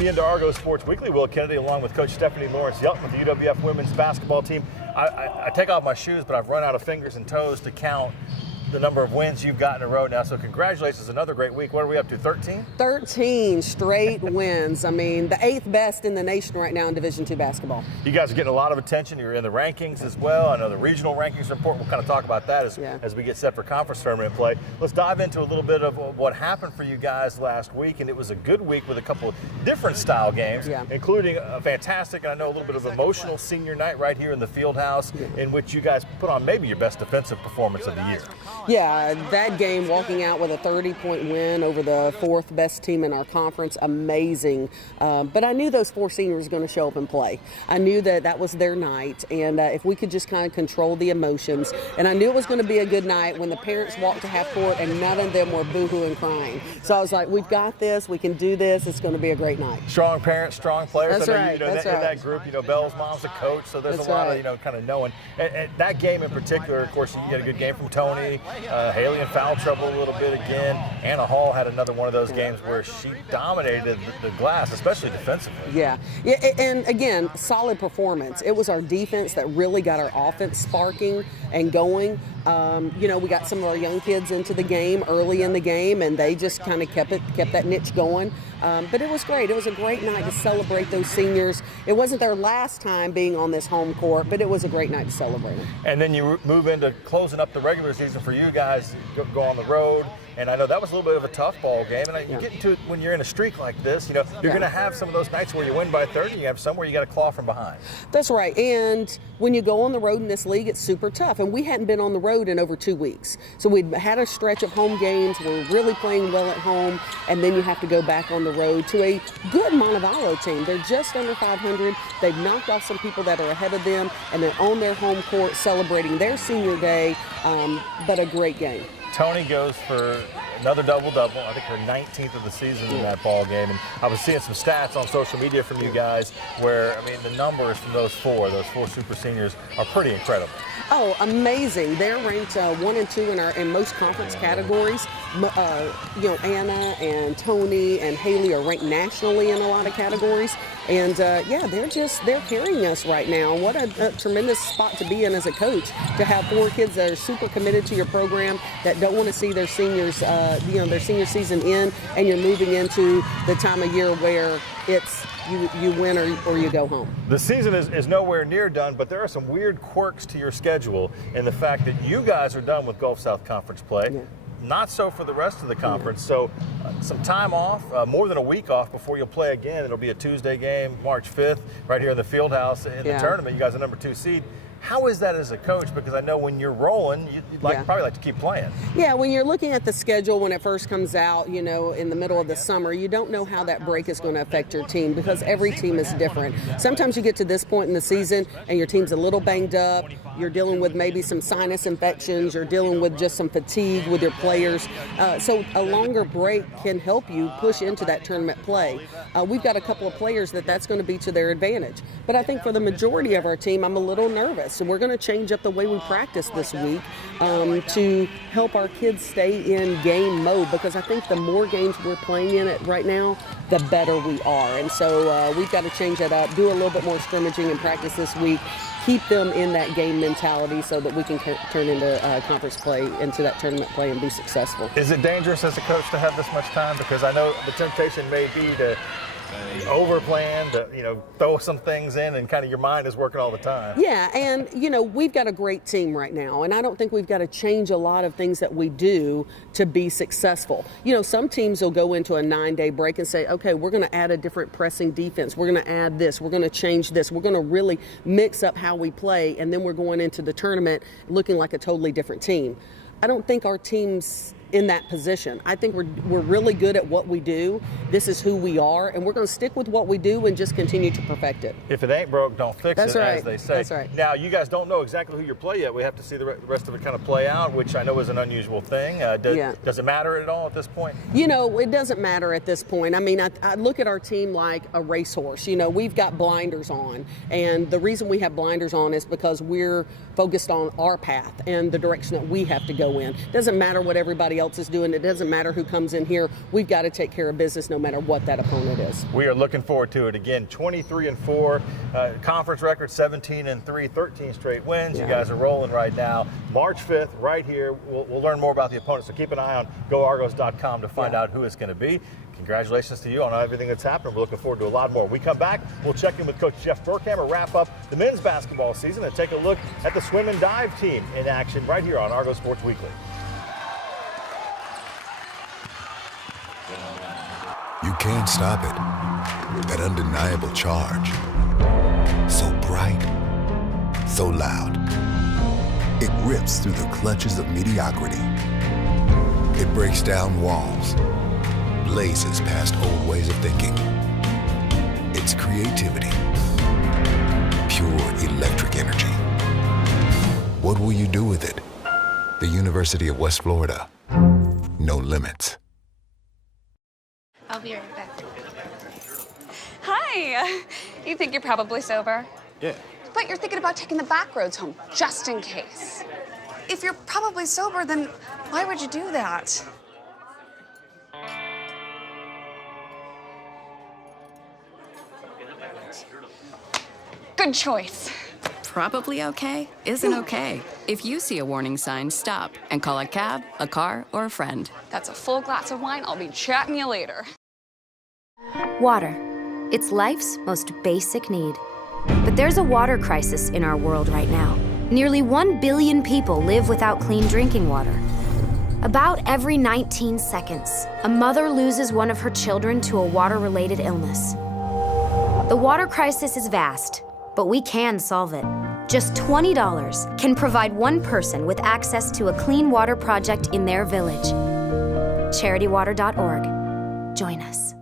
welcome you into Argo Sports Weekly. Will Kennedy along with Coach Stephanie Lawrence-Yelton with the UWF women's basketball team. I take off my shoes, but I've run out of fingers and toes to count the number of wins you've got in a row now. So congratulations, another great week. What are we up to, 13? 13 straight wins. I mean, the 8th best in the nation right now in Division II basketball. You guys are getting a lot of attention. You're in the rankings as well. I know the regional rankings are important. We'll kind of talk about that as we get set for conference tournament play. Let's dive into a little bit of what happened for you guys last week. And it was a good week with a couple of different style games, including a fantastic, and I know a little bit of emotional senior night right here in the field house, in which you guys put on maybe your best defensive performance of the year. Yeah, that game, walking out with a 30-point win over the 4th best team in our conference, amazing. But I knew those 4 seniors were going to show up and play. I knew that was their night, and if we could just kind of control the emotions. And I knew it was going to be a good night when the parents walked to half court and none of them were boo-hooing crying. So I was like, we've got this, we can do this, it's going to be a great night. Strong parents, strong players. That's right. In that group, Belle's mom's a coach, so there's a lot of, kind of knowing. And that game in particular, of course, you get a good game from Tony. Haley in foul trouble a little bit again. Anna Hall had another one of those games where she dominated the glass, especially defensively. Yeah, and again, solid performance. It was our defense that really got our offense sparking and going. We got some of our young kids into the game early in the game, and they just kind of kept that niche going. But it was great. It was a great night to celebrate those seniors. It wasn't their last time being on this home court, but it was a great night to celebrate them. And then you move into closing up the regular season for you guys, go on the road. And I know that was a little bit of a tough ball game. And you get into it when you're in a streak like this, you're going to have some of those nights where you win by 30. You have some where you got to claw from behind. That's right. And when you go on the road in this league, it's super tough. And we hadn't been on the road in over 2 weeks. So we'd had a stretch of home games. We're really playing well at home. And then you have to go back on the road to a good Montevallo team. They're just under 500. They've knocked off some people that are ahead of them. And they're on their home court celebrating their senior day. But a great game. Tony goes for another double-double. I think her 19th of the season in that ball game. And I was seeing some stats on social media from you guys where, the numbers from those four super seniors are pretty incredible. Oh, amazing. They're ranked 1 and 2 in most conference categories. Anna and Tony and Haley are ranked nationally in a lot of categories. And they're carrying us right now. What a tremendous spot to be in as a coach, to have 4 kids that are super committed to your program, that don't want to see their seniors, their senior season in, and you're moving into the time of year where it's you win or you go home. The season is nowhere near done, but there are some weird quirks to your schedule in the fact that you guys are done with Gulf South Conference play. Yeah. Not so for the rest of the conference. So some time off, more than a week off before you'll play again. It'll be a Tuesday game, March 5th, right here in the field house in the tournament. You guys are number 2 seed. How is that as a coach? Because I know when you're rolling, you'd probably like to keep playing. Yeah, when you're looking at the schedule when it first comes out, in the middle of the summer, you don't know how that break is going to affect your team because every team is different. Sometimes you get to this point in the season and your team's a little banged up. You're dealing with maybe some sinus infections. You're dealing with just some fatigue with your players. So a longer break can help you push into that tournament play. We've got a couple of players that's going to be to their advantage. But I think for the majority of our team, I'm a little nervous. So we're going to change up the way we practice this week to help our kids stay in game mode, because I think the more games we're playing in it right now, the better we are. And so we've got to change that up, do a little bit more scrimmaging and practice this week, keep them in that game mentality so that we can turn into conference play, into that tournament play, and be successful. Is it dangerous as a coach to have this much time? Because I know the temptation may be to overplan, to throw some things in, and kind of your mind is working all the time. Yeah, and we've got a great team right now, and I don't think we've got to change a lot of things that we do to be successful. Some teams will go into a 9-day break and say, okay, we're going to add a different pressing defense, we're going to add this, we're going to change this, we're going to really mix up how we play, and then we're going into the tournament looking like a totally different team. I don't think our team's in that position. I think we're really good at what we do. This is who we are, and we're going to stick with what we do and just continue to perfect it. If it ain't broke, don't fix it, as they say. That's right. Now, you guys don't know exactly who you play yet. We have to see the rest of it kind of play out, which I know is an unusual thing. Does it matter at all at this point? It doesn't matter at this point. I look at our team like a racehorse. We've got blinders on, and the reason we have blinders on is because we're focused on our path and the direction that we have to go in. It doesn't matter what everybody else is doing. It doesn't matter who comes in here. We've got to take care of business no matter what that opponent is. We are looking forward to it. Again, 23-4, conference record 17-3, 13 straight wins. Yeah. You guys are rolling right now. March 5th, right here. We'll learn more about the opponent, so keep an eye on GoArgos.com to find out who it's going to be. Congratulations to you on everything that's happened. We're looking forward to a lot more. When we come back, we'll check in with Coach Jeff Burkhammer, wrap up the men's basketball season, and take a look at the swim and dive team in action right here on Argo Sports Weekly. You can't stop it. That undeniable charge. So bright, so loud. It rips through the clutches of mediocrity. It breaks down walls, blazes past old ways of thinking. It's creativity, pure electric energy. What will you do with it? The University of West Florida. No limits. I'll be right back. Hi. You think you're probably sober? Yeah. But you're thinking about taking the back roads home, just in case. If you're probably sober, then why would you do that? Good choice. Probably okay isn't okay. If you see a warning sign, stop and call a cab, a car, or a friend. That's a full glass of wine. I'll be chatting you later. Water. It's life's most basic need. But there's a water crisis in our world right now. Nearly 1 billion people live without clean drinking water. About every 19 seconds, a mother loses one of her children to a water-related illness. The water crisis is vast, but we can solve it. Just $20 can provide one person with access to a clean water project in their village. CharityWater.org. Join us.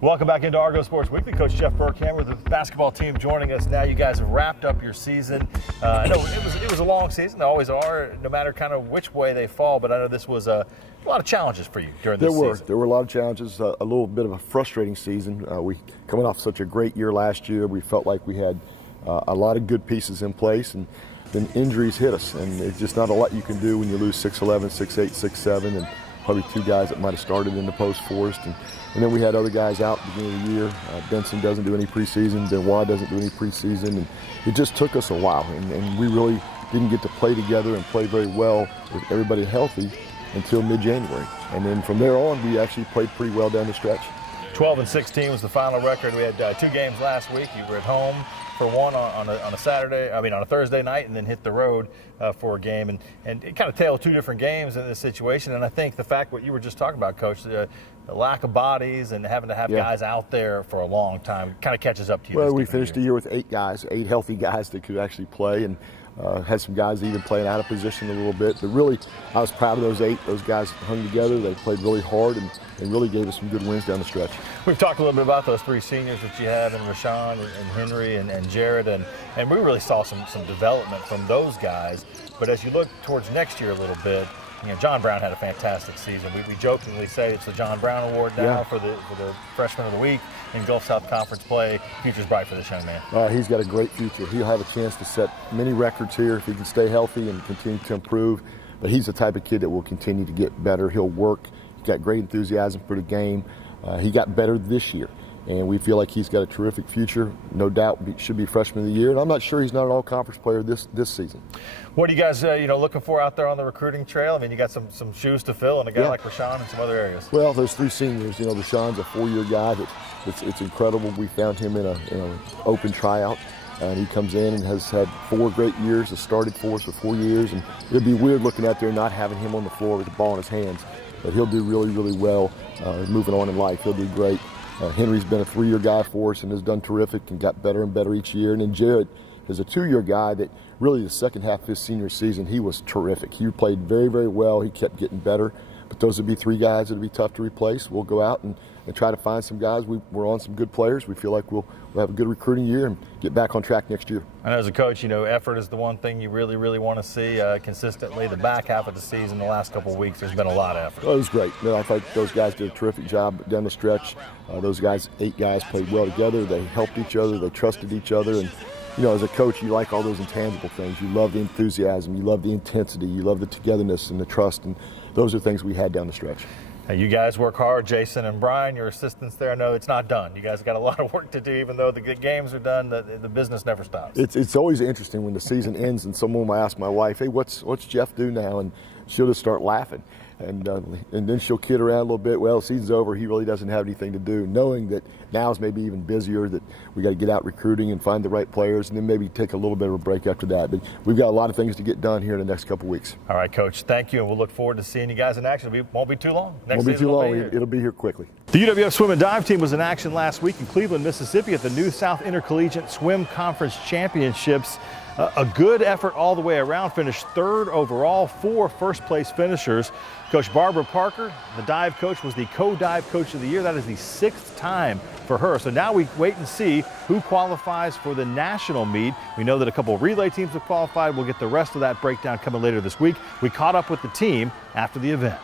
Welcome back into Argo Sports Weekly. Coach Jeff Burkhammer with the basketball team joining us now. You guys have wrapped up your season. I know it was a long season. They always are, no matter kind of which way they fall. But I know this was a lot of challenges for you during this season. There were a lot of challenges. A little bit of a frustrating season. We coming off such a great year last year. We felt like we had a lot of good pieces in place, and then injuries hit us. And it's just not a lot you can do when you lose 6'11", 6'8", 6'7", and probably two guys that might have started in the post for us. And then we had other guys out at the beginning of the year. Benson doesn't do any preseason. Benoit doesn't do any preseason. And it just took us a while. And we really didn't get to play together and play very well with everybody healthy until mid-January. And then from there on, we actually played pretty well down the stretch. 12-16 was the final record. We had 2 games last week. You were at home for one on a Thursday night, and then hit the road for a game, and it kind of tailed 2 different games in this situation. And I think the fact what you were just talking about, Coach, the lack of bodies and having to have guys out there for a long time kind of catches up to you. Well, we finished the year with 8 healthy guys that could actually play, and had some guys even playing out of position a little bit. But really, I was proud of those 8. Those guys hung together. They played really hard and really gave us some good wins down the stretch. We've talked a little bit about those 3 seniors that you had, and Rashawn and Henry and Jared, and we really saw some development from those guys. But as you look towards next year a little bit, you know, John Brown had a fantastic season. We jokingly say it's the John Brown Award now for the Freshman of the Week in Gulf South Conference play. Future's bright for this young man. He's got a great future. He'll have a chance to set many records here if he can stay healthy and continue to improve. But he's the type of kid that will continue to get better. He'll work. He's got great enthusiasm for the game. He got better this year, and we feel like he's got a terrific future. No doubt should be Freshman of the Year, and I'm not sure he's not an all-conference player this season. What are you guys looking for out there on the recruiting trail? I mean, you got some shoes to fill, and a guy like Rashawn and some other areas. Well, those 3 seniors, Rashawn's a 4-year guy. It's incredible. We found him in an open tryout, and he comes in and has had 4 great years, has started for us for 4 years, and it'd be weird looking out there not having him on the floor with the ball in his hands. But he'll do really, really well moving on in life. He'll do great. Henry's been a 3-year guy for us and has done terrific and got better and better each year. And then Jared is a 2-year guy that really the second half of his senior season, he was terrific. He played very, very well. He kept getting better. But those would be 3 guys that would be tough to replace. We'll go out and try to find some guys. We're on some good players. We feel like we'll have a good recruiting year and get back on track next year. I know as a coach, effort is the one thing you really, really want to see consistently. The back half of the season, the last couple of weeks, there's been a lot of effort. Oh, it was great. I think those guys did a terrific job down the stretch. Those guys, 8 guys, played well together. They helped each other. They trusted each other. And as a coach, you like all those intangible things. You love the enthusiasm, you love the intensity, you love the togetherness and the trust, and those are things we had down the stretch. Hey, you guys work hard, Jason and Brian, your assistants there. I know it's not done. You guys got a lot of work to do. Even though the games are done, the business never stops. It's always interesting when the season ends and someone will ask my wife, hey, what's Jeff do now? And she'll just start laughing. And then she'll kid around a little bit. Well, the season's over. He really doesn't have anything to do, knowing that now is maybe even busier, that we got to get out recruiting and find the right players, and then maybe take a little bit of a break after that. But we've got a lot of things to get done here in the next couple weeks. All right, Coach. Thank you, and we'll look forward to seeing you guys in action. It won't be too long. Won't be too long. It'll be here quickly. The UWF Swim and Dive team was in action last week in Cleveland, Mississippi at the New South Intercollegiate Swim Conference Championships. A good effort all the way around. Finished third overall, 4 first-place finishers. Coach Barbara Parker, the dive coach, was the co-dive coach of the year. That is the 6th time for her. So now we wait and see who qualifies for the national meet. We know that a couple of relay teams have qualified. We'll get the rest of that breakdown coming later this week. We caught up with the team after the event.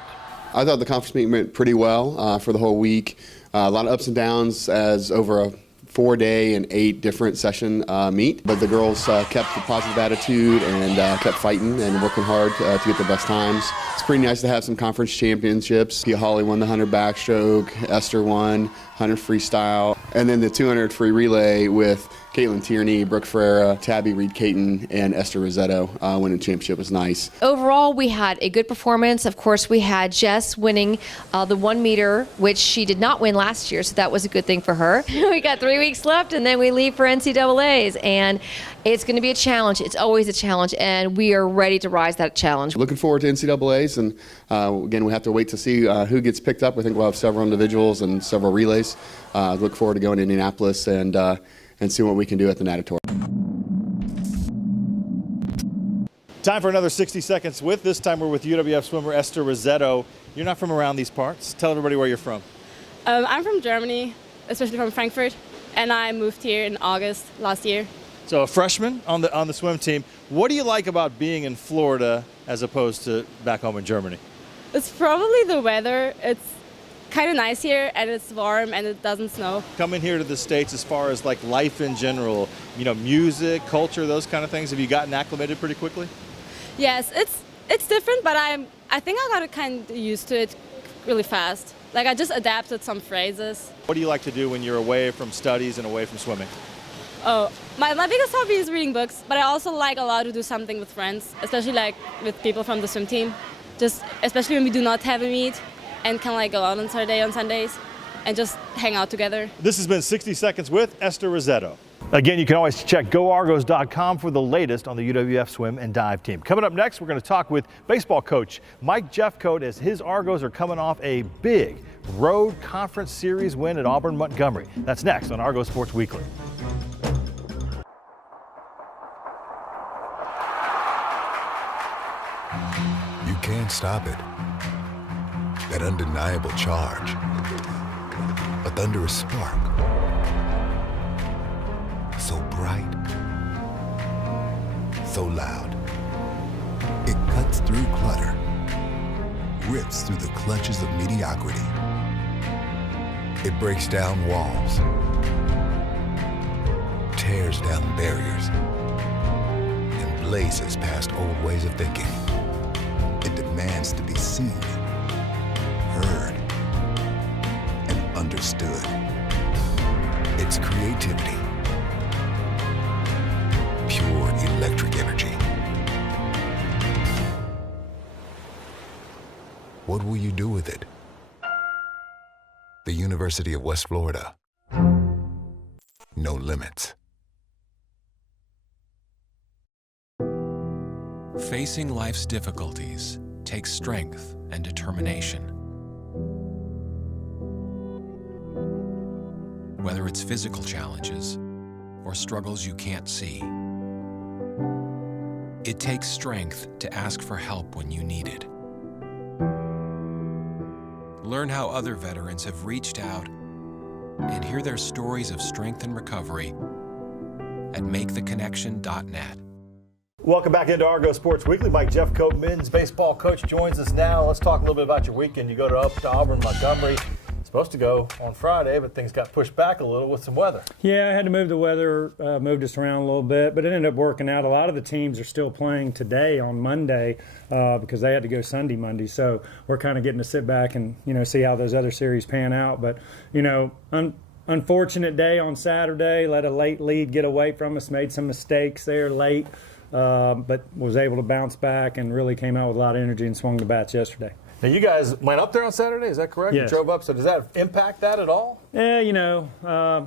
I thought the conference meet went pretty well for the whole week. A lot of ups and downs as over a 4-day and 8 different session meet, but the girls kept the positive attitude and kept fighting and working hard to get the best times. It's pretty nice to have some conference championships. Holly won the 100 backstroke, Esther won 100 freestyle, and then the 200 free relay with Caitlin Tierney, Brooke Ferreira, Tabby Reed-Caton, and Esther Rosetto winning the championship was nice. Overall, we had a good performance. Of course, we had Jess winning the 1 meter, which she did not win last year, so that was a good thing for her. We got 3 weeks left, and then we leave for NCAAs, and it's going to be a challenge. It's always a challenge, and we are ready to rise that challenge. Looking forward to NCAAs, and again, we have to wait to see who gets picked up. I think we'll have several individuals and several relays. Look forward to going to Indianapolis and see what we can do at the natatorium. Time for another 60 Seconds with. This time we're with UWF swimmer Esther Rosetto. You're not from around these parts. Tell everybody where you're from. I'm from Germany, especially from Frankfurt, and I moved here in August last year. So a freshman on the swim team. What do you like about being in Florida as opposed to back home in Germany? It's probably the weather. It's kind of nice here, and it's warm, and it doesn't snow. Coming here to the States, as far as like life in general, music, culture, those kind of things, have you gotten acclimated pretty quickly? Yes, it's different, but I think I got kind of used to it really fast. Like I just adapted some phrases. What do you like to do when you're away from studies and away from swimming? Oh, my biggest hobby is reading books, but I also like a lot to do something with friends, especially like with people from the swim team. Just especially when we do not have a meet and can like go out on Saturday, on Sundays, and just hang out together. This has been 60 Seconds with Esther Rosetto. Again, you can always check GoArgos.com for the latest on the UWF swim and dive team. Coming up next, we're going to talk with baseball coach Mike Jeffcoat as his Argos are coming off a big road conference series win at Auburn Montgomery. That's next on Argo Sports Weekly. You can't stop it. That undeniable charge. A thunderous spark. So bright. So loud. It cuts through clutter. Rips through the clutches of mediocrity. It breaks down walls. Tears down barriers. And blazes past old ways of thinking. It demands to be seen, heard, and understood. It's creativity. Pure electric energy. What will you do with it? The University of West Florida. No limits. Facing life's difficulties takes strength and determination. Whether it's physical challenges or struggles you can't see, it takes strength to ask for help when you need it. Learn how other veterans have reached out and hear their stories of strength and recovery at maketheconnection.net. Welcome back into Argo Sports Weekly. Mike Jeffcoat, men's baseball coach, joins us now. Let's talk a little bit about your weekend. You go up to Auburn Montgomery. It's supposed to go on Friday, but things got pushed back a little with some weather. Yeah, I had to move the weather, moved us around a little bit, but it ended up working out. A lot of the teams are still playing today on Monday because they had to go Sunday, Monday. So we're kind of getting to sit back and, see how those other series pan out. But, unfortunate day on Saturday, let a late lead get away from us, made some mistakes there late, but was able to bounce back and really came out with a lot of energy and swung the bats yesterday. Now, you guys went up there on Saturday, is that correct? Yes. You drove up, so does that impact that at all? Yeah,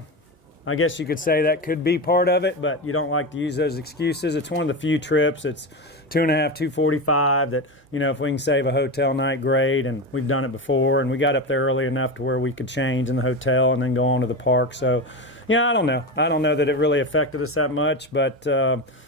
I guess you could say that could be part of it, but you don't like to use those excuses. It's one of the few trips. It's 2.5, 245 that, if we can save a hotel night, great, and we've done it before, and we got up there early enough to where we could change in the hotel and then go on to the park. So, I don't know. I don't know that it really affected us that much, but,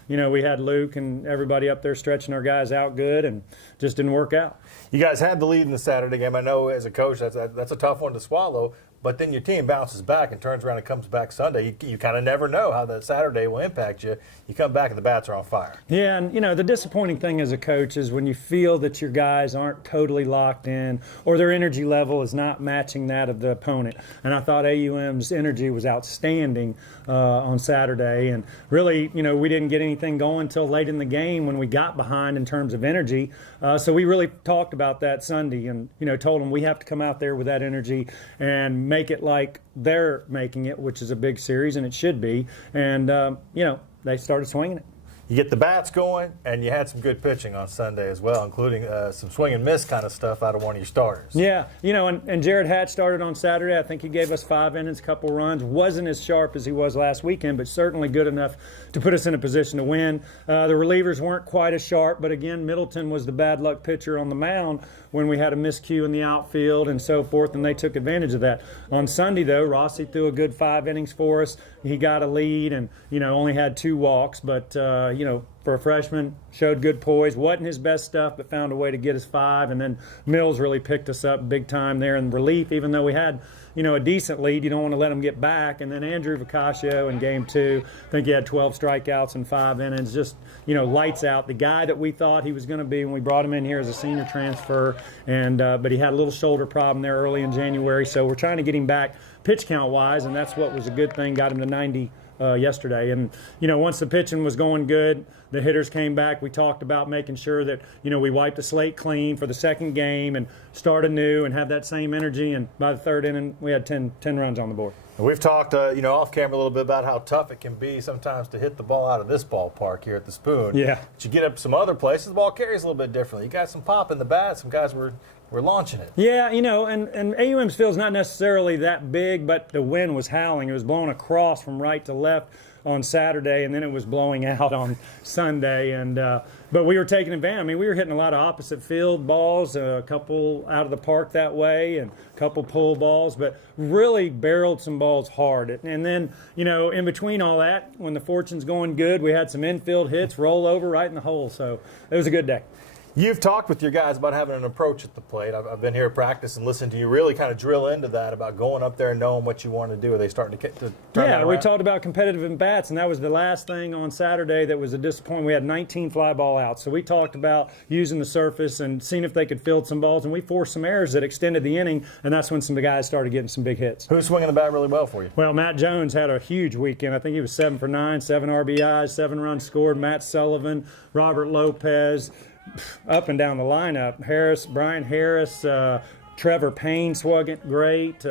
we had Luke and everybody up there stretching our guys out good and just didn't work out. You guys had the lead in the Saturday game. I know as a coach that's a tough one to swallow, but then your team bounces back and turns around and comes back Sunday. You kind of never know how that Saturday will impact you. You come back and the bats are on fire. Yeah, and the disappointing thing as a coach is when you feel that your guys aren't totally locked in or their energy level is not matching that of the opponent. And I thought AUM's energy was outstanding on Saturday. And really, we didn't get anything going until late in the game when we got behind in terms of energy. So we really talked about that Sunday and, told them we have to come out there with that energy and make it like they're making it, which is a big series, and it should be. And, they started swinging it. You get the bats going, and you had some good pitching on Sunday as well, including some swing and miss kind of stuff out of one of your starters. Yeah, and Jared Hatch started on Saturday. I think he gave us 5 innings, a couple runs. Wasn't as sharp as he was last weekend, but certainly good enough to put us in a position to win. The relievers weren't quite as sharp, but again, Middleton was the bad luck pitcher on the mound when we had a miscue in the outfield and so forth, and they took advantage of that. On Sunday, though, Rossi threw a good 5 innings for us. He got a lead and, only had 2 walks, but, for a freshman, showed good poise. Wasn't his best stuff, but found a way to get us 5. And then Mills really picked us up big time there in relief, even though we had, a decent lead. You don't want to let him get back. And then Andrew Vacascio in game 2, I think he had 12 strikeouts in 5 innings. Just, lights out. The guy that we thought he was going to be when we brought him in here as a senior transfer. And but he had a little shoulder problem there early in January. So we're trying to get him back pitch count wise, and that's what was a good thing. Got him to 90 yesterday. And, once the pitching was going good, the hitters came back. We talked about making sure that, we wiped the slate clean for the second game and start anew and have that same energy. And by the 3rd inning, we had 10 runs on the board. We've talked, off camera a little bit about how tough it can be sometimes to hit the ball out of this ballpark here at the Spoon. Yeah. But you get up some other places, the ball carries a little bit differently. You got some pop in the bat. Some guys were launching it. Yeah, and AUM's field's not necessarily that big, but the wind was howling. It was blowing across from right to left on Saturday, and then it was blowing out on Sunday. And but we were taking advantage. I mean, we were hitting a lot of opposite field balls, a couple out of the park that way, and a couple pull balls, but really barreled some balls hard. And then, in between all that, when the fortune's going good, we had some infield hits, roll over right in the hole. So it was a good day. You've talked with your guys about having an approach at the plate. I've been here at practice and listened to you really kind of drill into that about going up there and knowing what you want to do. Are they starting to turn that around? We talked about competitive at bats, and that was the last thing on Saturday that was a disappointment. We had 19 fly ball outs. So we talked about using the surface and seeing if they could field some balls, and we forced some errors that extended the inning, and that's when some of the guys started getting some big hits. Who's swinging the bat really well for you? Well, Matt Jones had a huge weekend. I think he was 7 for 9, 7 RBIs, 7 runs scored. Matt Sullivan, Robert Lopez, up and down the lineup. Brian Harris, Trevor Payne swung it great.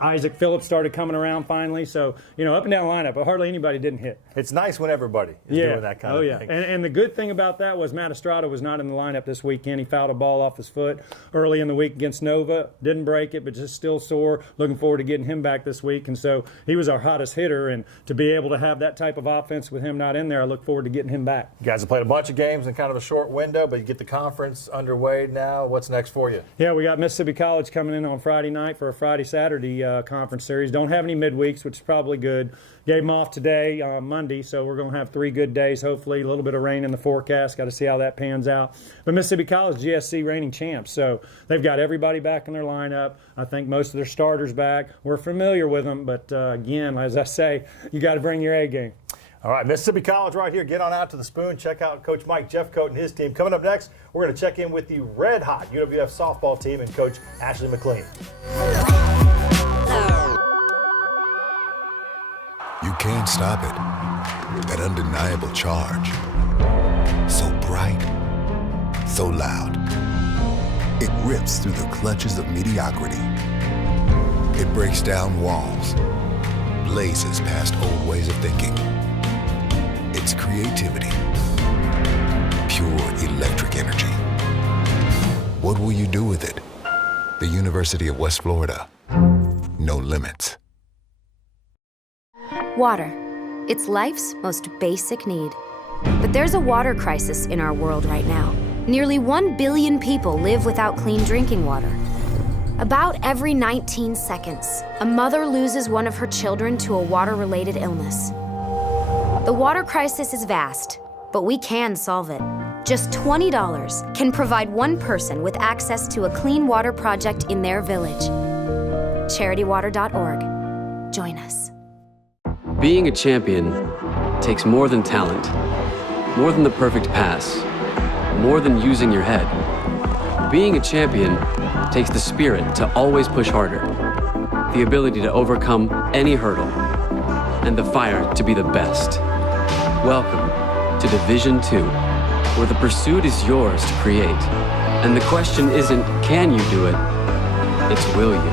Isaac Phillips started coming around finally. So, up and down the lineup, but hardly anybody didn't hit. It's nice when everybody is doing that kind of thing. And the good thing about that was Matt Estrada was not in the lineup this weekend. He fouled a ball off his foot early in the week against Nova. Didn't break it, but just still sore. Looking forward to getting him back this week. And so he was our hottest hitter. And to be able to have that type of offense with him not in there, I look forward to getting him back. You guys have played a bunch of games in kind of a short window, but you get the conference underway now. What's next for you? Yeah, we got Mississippi College coming in on Friday night for a Friday-Saturday conference series. Don't have any midweeks, which is probably good. Gave them off today, Monday, so we're going to have 3 good days, hopefully. A little bit of rain in the forecast. Got to see how that pans out. But Mississippi College, GSC reigning champs, so they've got everybody back in their lineup. I think most of their starters back. We're familiar with them, but again, as I say, you got to bring your A game. All right, Mississippi College right here. Get on out to the Spoon. Check out Coach Mike Jeffcoat and his team. Coming up next, we're going to check in with the red-hot UWF softball team and Coach Ashley McLean. You can't stop it. That undeniable charge. So bright, so loud. It rips through the clutches of mediocrity. It breaks down walls, blazes past old ways of thinking. It's creativity, pure electric energy. What will you do with it? The University of West Florida. No limits. Water. It's life's most basic need. But there's a water crisis in our world right now. Nearly 1 billion people live without clean drinking water. About every 19 seconds, a mother loses one of her children to a water-related illness. The water crisis is vast, but we can solve it. Just $20 can provide one person with access to a clean water project in their village. CharityWater.org. Join us. Being a champion takes more than talent, more than the perfect pass, more than using your head. Being a champion takes the spirit to always push harder, the ability to overcome any hurdle, and the fire to be the best. Welcome to Division II, where the pursuit is yours to create. And the question isn't, can you do it? It's, will you?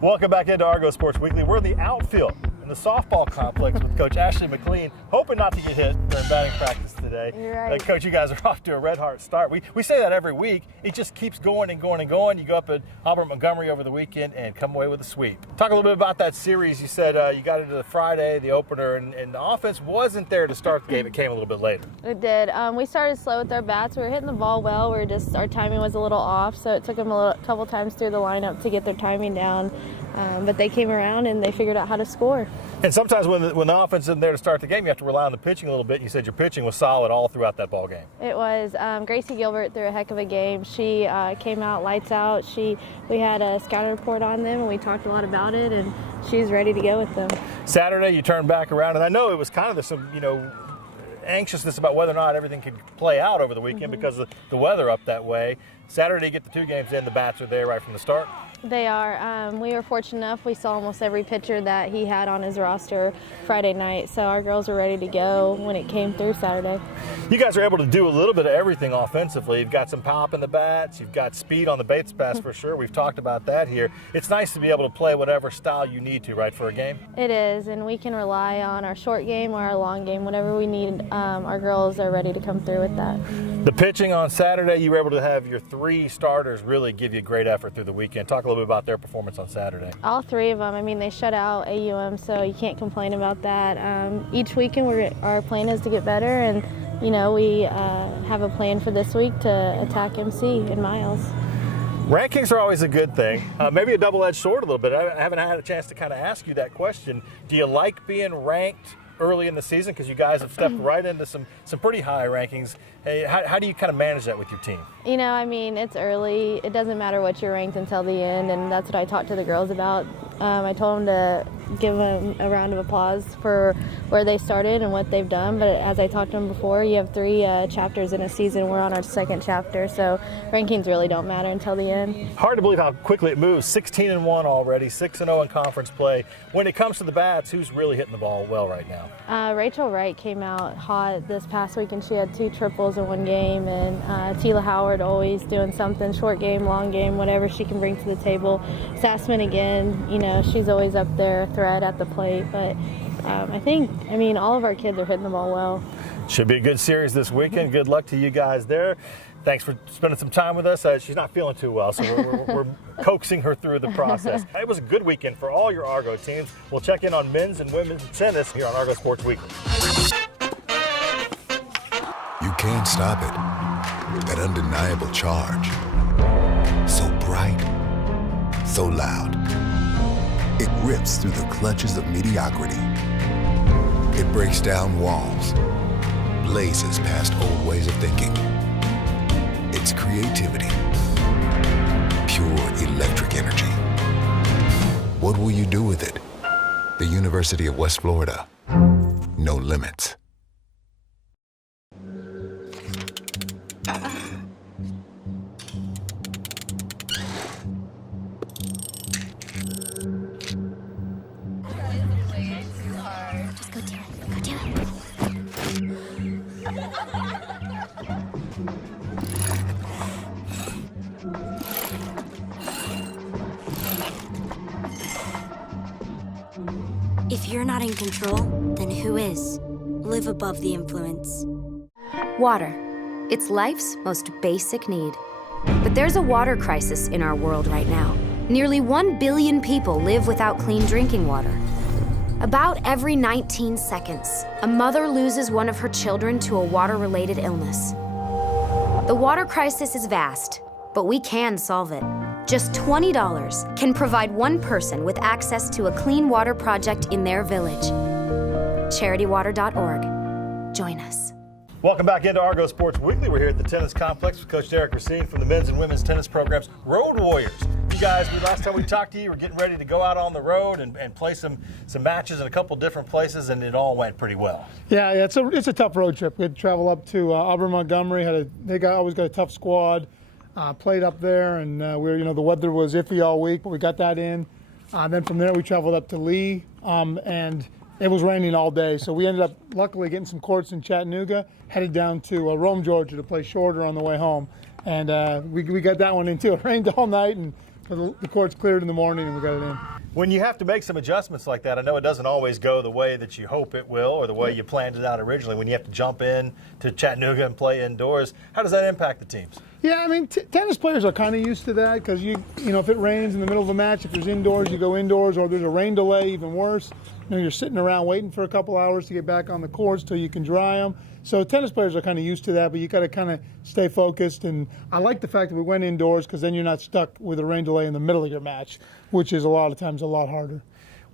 Welcome back into Argo Sports Weekly. We're in the outfield in the softball complex with Coach Ashley McLean, hoping not to get hit during batting practice today. You're right. Coach, you guys are off to a red-hot start. We say that every week. It just keeps going and going and going. You go up at Auburn Montgomery over the weekend and come away with a sweep. Talk a little bit about that series. You said you got into the Friday, the opener, and the offense wasn't there to start the game. It came a little bit later. It did. We started slow with our bats. We were hitting the ball well. Our timing was a little off, so it took them a couple times through the lineup to get their timing down. But they came around and they figured out how to score. And sometimes when the offense isn't there to start the game, you have to rely on the pitching a little bit. You said your pitching was solid all throughout that ball game. It was. Gracie Gilbert threw a heck of a game. She came out lights out. We had a scouting report on them, and we talked a lot about it, and she's ready to go with them. Saturday, you turned back around, and I know it was kind of some, anxiousness about whether or not everything could play out over the weekend because of the weather up that way. Saturday, you get the 2 games in, the bats are there right from the start. They are. We were fortunate enough. We saw almost every pitcher that he had on his roster Friday night, so our girls were ready to go when it came through Saturday. You guys are able to do a little bit of everything offensively. You've got some pop in the bats. You've got speed on the base pass for sure. We've talked about that here. It's nice to be able to play whatever style you need to, right, for a game? It is, and we can rely on our short game or our long game. Whatever we need, our girls are ready to come through with that. The pitching on Saturday, you were able to have your 3 starters really give you great effort through the weekend. Talk a little bit about their performance on Saturday. All 3 of them. I mean, they shut out AUM, so you can't complain about that. Each weekend, our plan is to get better, and we have a plan for this week to attack MC and Miles. Rankings are always a good thing. Maybe a double-edged sword a little bit. I haven't had a chance to kind of ask you that question. Do you like being ranked early in the season, because you guys have stepped right into some pretty high rankings? Hey, how do you kind of manage that with your team? It's early. It doesn't matter what you're ranked until the end, and that's what I talked to the girls about. I told them to give them a round of applause for where they started and what they've done, but as I talked to them before, you have 3 chapters in a season. We're on our 2nd chapter, so rankings really don't matter until the end. Hard to believe how quickly it moves. 16-1 already, 6-0 in conference play. When it comes to the bats, who's really hitting the ball well right now? Rachel Wright came out hot this past week, and she had 2 triples in one game, and Tila Howard always doing something, short game, long game, whatever she can bring to the table. Sassman again, she's always up there, threat at the plate, but all of our kids are hitting the ball well. Should be a good series this weekend. Good luck to you guys there. Thanks for spending some time with us. She's not feeling too well, so we're coaxing her through the process. It was a good weekend for all your Argo teams. We'll check in on men's and women's tennis here on Argo Sports Weekly. You can't stop it. That undeniable charge. So bright, so loud. It rips through the clutches of mediocrity. It breaks down walls, blazes past old ways of thinking. It's creativity, pure electric energy. What will you do with it? The University of West Florida. No limits. Just go do it. Go do it. If you're not in control, then who is? Live above the influence. Water. It's life's most basic need. But there's a water crisis in our world right now. Nearly 1 billion people live without clean drinking water. About every 19 seconds, a mother loses one of her children to a water-related illness. The water crisis is vast, but we can solve it. Just $20 can provide one person with access to a clean water project in their village. CharityWater.org. Join us. Welcome back into Argo Sports Weekly. We're here at the tennis complex with Coach Derek Racine from the men's and women's tennis programs, Road Warriors. You guys, last time we talked to you, we're getting ready to go out on the road and play some matches in a couple different places, and it all went pretty well. Yeah, it's a tough road trip. We had to travel up to Auburn, Montgomery. Always got a tough squad. Played up there, and the weather was iffy all week, but we got that in. Then from there, we traveled up to Lee, and it was raining all day. So we ended up, luckily, getting some courts in Chattanooga, headed down to Rome, Georgia to play shorter on the way home. And we got that one in, too. It rained all night, and the courts cleared in the morning, and we got it in. When you have to make some adjustments like that, I know it doesn't always go the way that you hope it will or the way you planned it out originally. When you have to jump in to Chattanooga and play indoors, how does that impact the teams? Yeah, I mean, tennis players are kind of used to that because, if it rains in the middle of a match, if there's indoors, you go indoors, or there's a rain delay, even worse. You're sitting around waiting for a couple hours to get back on the courts till you can dry them. So tennis players are kind of used to that, but you got to kind of stay focused. And I like the fact that we went indoors because then you're not stuck with a rain delay in the middle of your match, which is a lot of times a lot harder.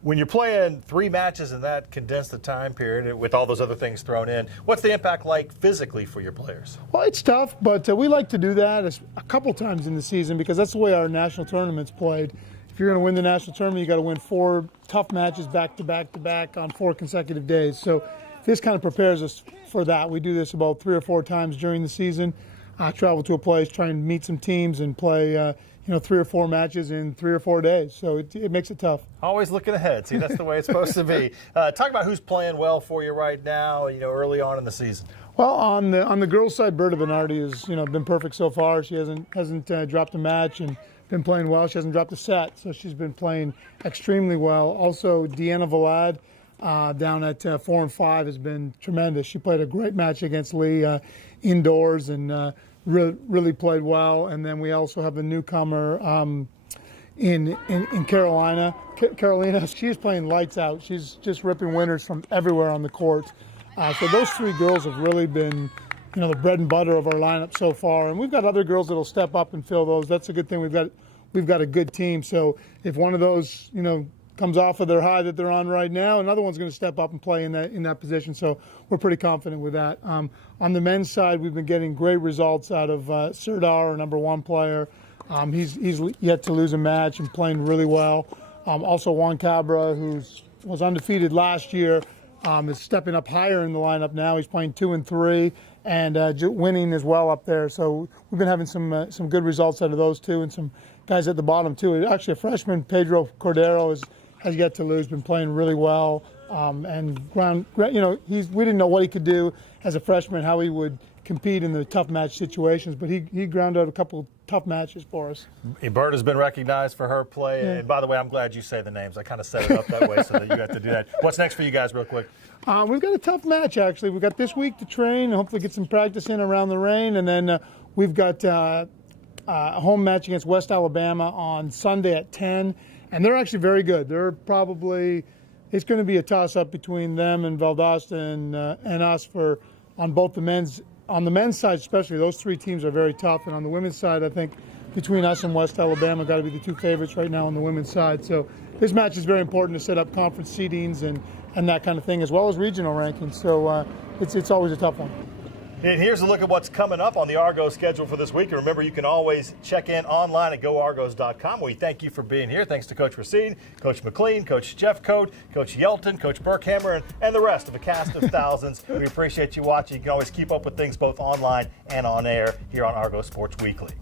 When you're playing 3 matches in that condensed time period with all those other things thrown in, what's the impact like physically for your players? Well, it's tough, but we like to do that a couple times in the season because that's the way our national tournament's played. If you're going to win the national tournament, you got to win 4 tough matches back to back to back on 4 consecutive days. So this kind of prepares us for that. We do this about 3 or 4 times during the season. Travel to a place, try and meet some teams, and play 3 or 4 matches in 3 or 4 days. So it makes it tough. Always looking ahead. See, that's the way it's supposed to be. Talk about who's playing well for you right now, early on in the season. Well, on the girls' side, Berta Bernardi has been perfect so far. She hasn't dropped a match and been playing well. She hasn't dropped a set, so she's been playing extremely well. Also, Deanna Valad down at 4 and 5 has been tremendous. She played a great match against Lee indoors and really played well. And then we also have a newcomer in Carolina. Carolina, she's playing lights out. She's just ripping winners from everywhere on the court. So those 3 girls have really been the bread and butter of our lineup so far. And we've got other girls that'll step up and fill those. That's a good thing. We've got a good team. So if one of those, comes off of their high that they're on right now, another one's going to step up and play in that position. So we're pretty confident with that. On the men's side, we've been getting great results out of Serdar, our number 1 player. He's yet to lose a match and playing really well. Also Juan Cabra, who was undefeated last year, is stepping up higher in the lineup now. He's playing 2 and 3 and winning as well up there. So we've been having some good results out of those 2 and some guys at the bottom too. Actually, a freshman, Pedro Cordero, has yet to lose, been playing really well. And we didn't know what he could do as a freshman, how he would compete in the tough match situations, but he ground out a couple tough matches for us. Berta's been recognized for her play, Yeah. And by the way, I'm glad you say the names. I kind of set it up that way so that you have to do that. What's next for you guys real quick? We've got a tough match, actually. We've got this week to train and hopefully get some practice in around the rain, and then we've got a home match against West Alabama on Sunday at 10, and they're actually very good. They're probably, it's going to be a toss-up between them and Valdosta and us on both the men's. On the men's side especially, those 3 teams are very tough. And on the women's side, I think between us and West Alabama got to be the 2 favorites right now on the women's side. So this match is very important to set up conference seedings and that kind of thing, as well as regional rankings. So it's always a tough one. And here's a look at what's coming up on the Argos schedule for this week. And remember, you can always check in online at goargos.com. We thank you for being here. Thanks to Coach Racine, Coach McLean, Coach Jeffcoat, Coach Yelton, Coach Burkhammer, and the rest of a cast of thousands. We appreciate you watching. You can always keep up with things both online and on air here on Argo Sports Weekly.